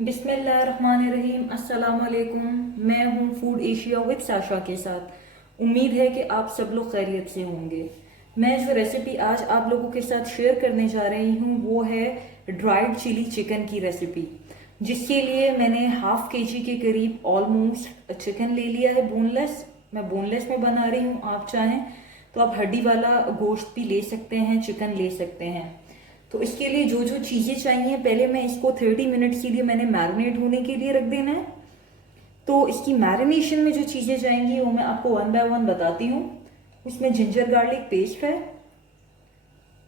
बिस्मिल्लाहिर्रहमानिर्रहीम। अस्सलाम वालेकुम। मैं हूँ फूड एशिया विद साशा के साथ। उम्मीद है कि आप सब लोग खैरियत से होंगे। मैं जो रेसिपी आज आप लोगों के साथ शेयर करने जा रही हूँ वो है ड्राइड चिली चिकन की रेसिपी, जिसके लिए मैंने ½ kg के करीब ऑलमोस्ट चिकन ले लिया है बोनलेस। मैं बोनलेस में बना रही हूँ, आप चाहें तो आप हड्डी वाला गोश्त भी ले सकते हैं, चिकन ले सकते हैं। तो इसके लिए जो जो चीजें चाहिए, पहले मैं इसको 30 मिनट के लिए मैंने मैरिनेट होने के लिए रख देना है। तो इसकी मैरिनेशन में जो चीजें जाएंगी वो मैं आपको वन बाय वन बताती हूँ। उसमें जिंजर गार्लिक पेस्ट है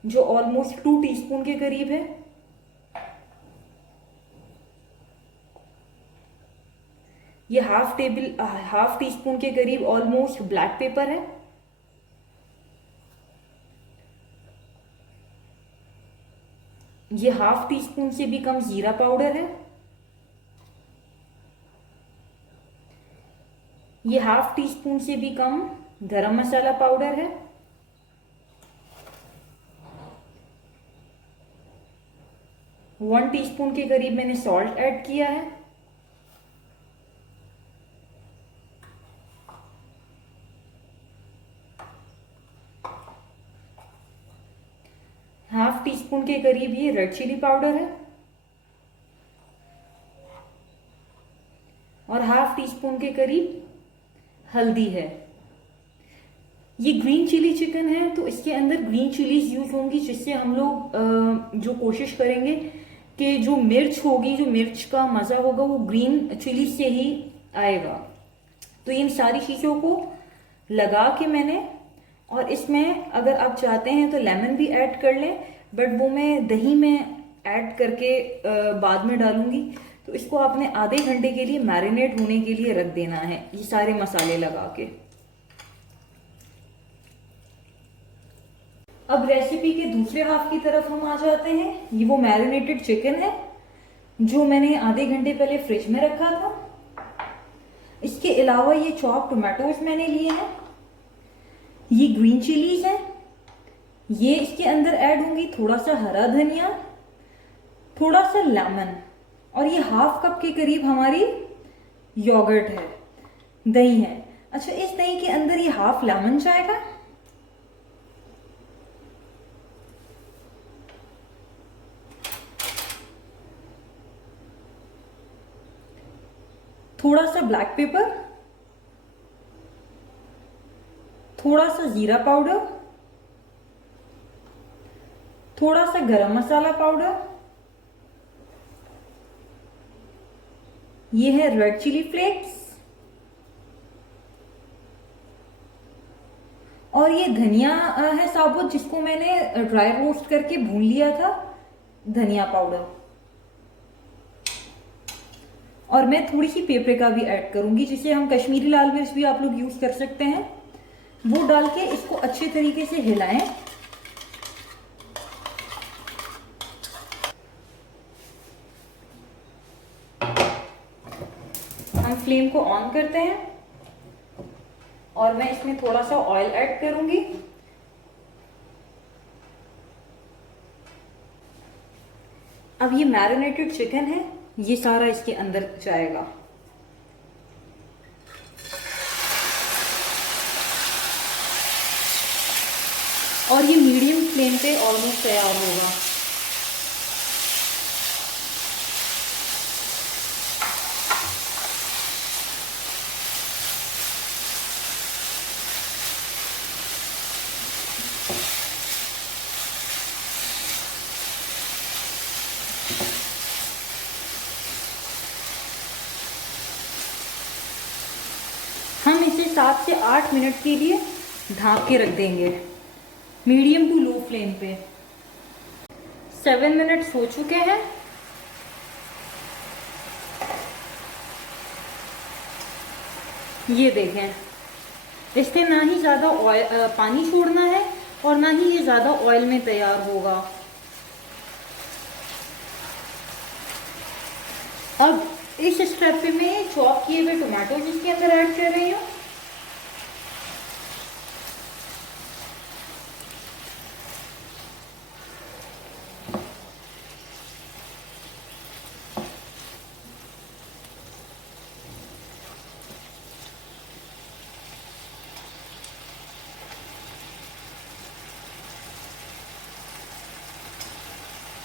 जो ऑलमोस्ट 2 टीस्पून के करीब है। ये हाफ टी स्पून के करीब ऑलमोस्ट ब्लैक पेपर है। ये ½ टीस्पून से भी कम जीरा पाउडर है। ये ½ टीस्पून से भी कम गरम मसाला पाउडर है। वन टीस्पून के करीब मैंने सॉल्ट ऐड किया है। ½ टीस्पून के करीब ये रेड चिली पाउडर है और ½ टीस्पून के करीब हल्दी है। ये ग्रीन चिली चिकन है तो इसके अंदर ग्रीन चिलीज यूज होंगी, जिससे हम लोग जो कोशिश करेंगे कि जो मिर्च होगी, जो मिर्च का मजा होगा वो ग्रीन चिली से ही आएगा। तो इन सारी चीजों को लगा के मैंने, और इसमें अगर आप चाहते हैं तो लेमन भी ऐड कर लें, बट वो मैं दही में ऐड करके बाद में डालूंगी। तो इसको आपने आधे घंटे के लिए मैरिनेट होने के लिए रख देना है, ये सारे मसाले लगा के। अब रेसिपी के दूसरे हाफ की तरफ हम आ जाते हैं। ये वो मैरिनेटेड चिकन है जो मैंने आधे घंटे पहले फ्रिज में रखा था। इसके अलावा ये चॉप टोमेटोज मैंने लिए हैं, ये ग्रीन चिलीज हैं, ये इसके अंदर ऐड होंगी, थोड़ा सा हरा धनिया, थोड़ा सा लेमन, और ये ½ कप के करीब हमारी योगर्ट है, दही है। अच्छा, इस दही के अंदर ये ½ लेमन जाएगा। थोड़ा सा ब्लैक पेपर, थोड़ा सा जीरा पाउडर, थोड़ा सा गरम मसाला पाउडर, ये है रेड चिली फ्लेक्स, और ये धनिया है साबुत, जिसको मैंने ड्राई रोस्ट करके भून लिया था, धनिया पाउडर। और मैं थोड़ी सी पेपरिका भी ऐड करूंगी, जिसे हम कश्मीरी लाल मिर्च भी आप लोग यूज कर सकते हैं। वो डाल के इसको अच्छे तरीके से हिलाएं। हम फ्लेम को ऑन करते हैं और मैं इसमें थोड़ा सा ऑयल ऐड करूंगी। अब ये मैरिनेटेड चिकन है, ये सारा इसके अंदर जाएगा। और ये मीडियम फ्लेम पे ऑलमोस्ट तैयार होगा। हम इसे 7 से 8 मिनट के लिए ढक के रख देंगे, मीडियम टू लो फ्लेम पे। 7 मिनट्स हो चुके हैं। ये देखें, इससे ना ही ज्यादा पानी छोड़ना है और ना ही ये ज्यादा ऑयल में तैयार होगा। अब इस स्टेप पे मैं चॉप किए हुए टोमेटो जिसके अंदर ऐड कर रही हूँ।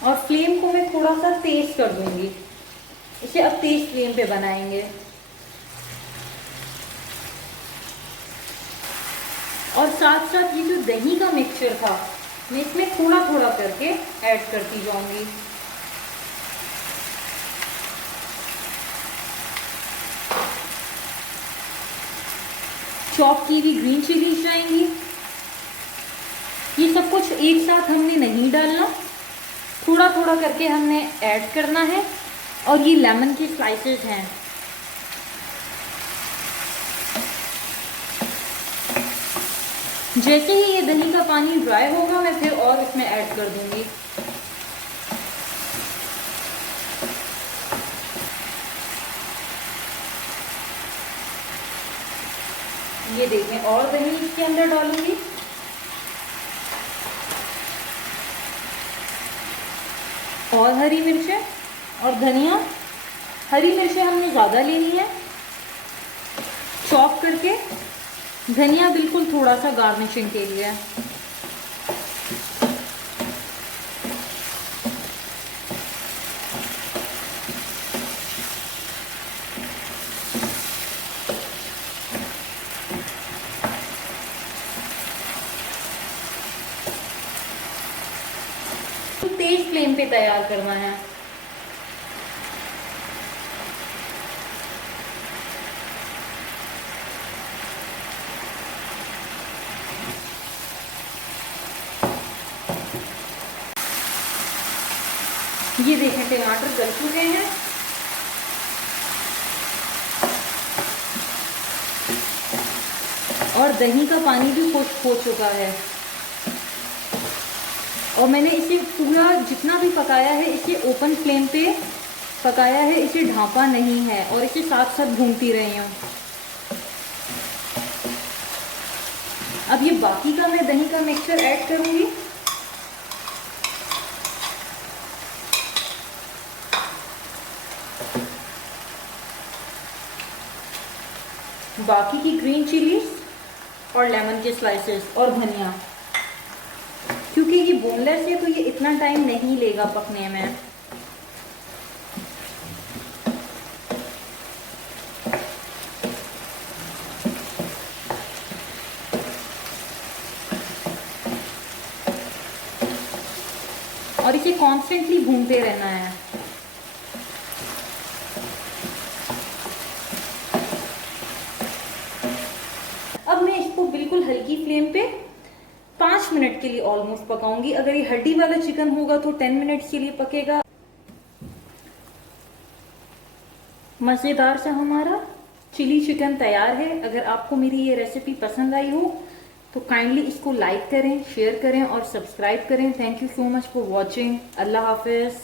और फ्लेम को मैं थोड़ा सा तेज कर दूंगी। इसे अब तेज फ्लेम पे बनाएंगे। और साथ साथ ये जो दही का मिक्सचर था, मैं इसमें थोड़ा थोड़ा करके ऐड करती जाऊंगी। चॉप की हुई ग्रीन चिलीज जाएंगी। ये सब कुछ एक साथ हमने नहीं डालना, थोड़ा थोड़ा करके हमने ऐड करना है। और ये लेमन के स्लाइसेस हैं। जैसे ही ये दही का पानी ड्राई होगा मैं फिर और इसमें ऐड कर दूंगी। ये देखें, और दही इसके अंदर डालूंगी। और हरी मिर्चें और धनिया। हरी मिर्चें हमने ज़्यादा लेनी है चॉप करके, धनिया बिल्कुल थोड़ा सा गार्निशिंग के लिए। तो तेज फ्लेम पे तैयार करना है। ये देखें, टमाटर गल चुके हैं। और दही का पानी भी खुश्क हो चुका है। और मैंने इसे पूरा जितना भी पकाया है, इसे ओपन फ्लेम पे पकाया है, इसे ढांपा नहीं है। और इसे साथ साथ भूनती रही हूँ। अब ये बाकी का मैं दही का मिक्सचर ऐड करूंगी। बाकी की ग्रीन चिलीज और लेमन के स्लाइसेस और धनिया। क्योंकि ये बोनलेस है तो ये इतना टाइम नहीं लेगा पकने में। और इसे कॉन्स्टेंटली भूनते रहना है। अब मैं इसको बिल्कुल हल्की फ्लेम पे 5 मिनट के लिए ऑलमोस्ट पकाऊंगी। अगर ये हड्डी वाला चिकन होगा तो 10 मिनट के लिए पकेगा। मज़ेदार सा हमारा चिली चिकन तैयार है। अगर आपको मेरी ये रेसिपी पसंद आई हो तो काइंडली इसको लाइक करें, शेयर करें और सब्सक्राइब करें। Thank you so much for watching. Allah Hafiz.